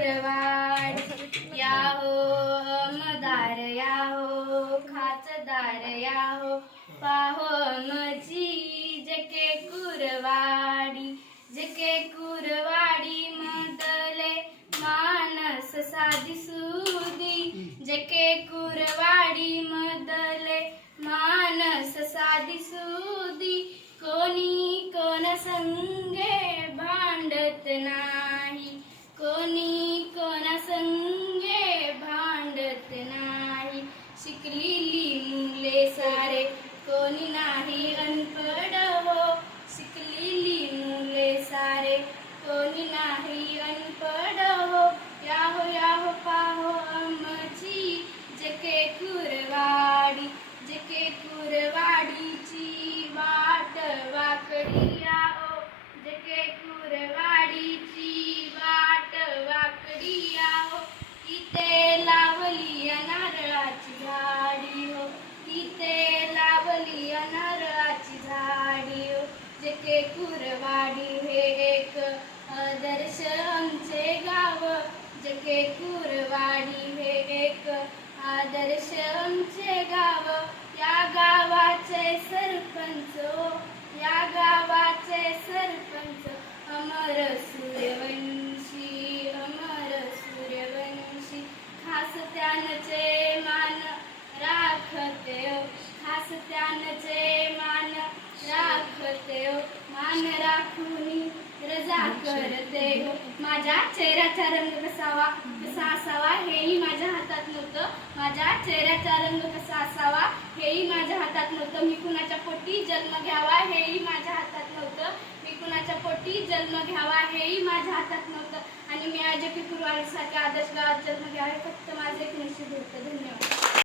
कुरवाड या हो मदार या हो खाचदार या हो पाहो मची जके कुरवाडी जके कुरवाडी मदले मानस साधी सुदी जके कुरवाडी नाही मुले सारे कोणी नाही अनपड हो शिकलेली मुले सारे कोणी नाही अनपड हो याहो या हो पा इथे नारळाची झाडी हो इथे लाभली नारळाची झाडी हो जेके कुरवाडी हे एक आदर्श आमचे गाव. जके कुरवाडी हे एक आदर्श आमचे गाव. या गावाचे सरपंच हो. या गाव राखते हो, खास त्यानचे मान राखते मान राखून रजा करते हो. माझ्या चेहऱ्याचा रंग कसावा कसा असावा हेही माझ्या हातात नव्हतं. माझ्या चेहऱ्याचा रंग कसा असावा हेही माझ्या हातात नव्हतं. मी कुणाच्या पोटी जन्म घ्यावा हेही माझ्या हातात नव्हतं. मी कुणाच्या पोटी जन्म घ्यावा हेही माझ्या हातात नव्हतं. आणि मी आज की पूर्वासाठी आदर्श गावात जन्म घ्यावे फक्त माझे एक निश्चित होते. धन्यवाद.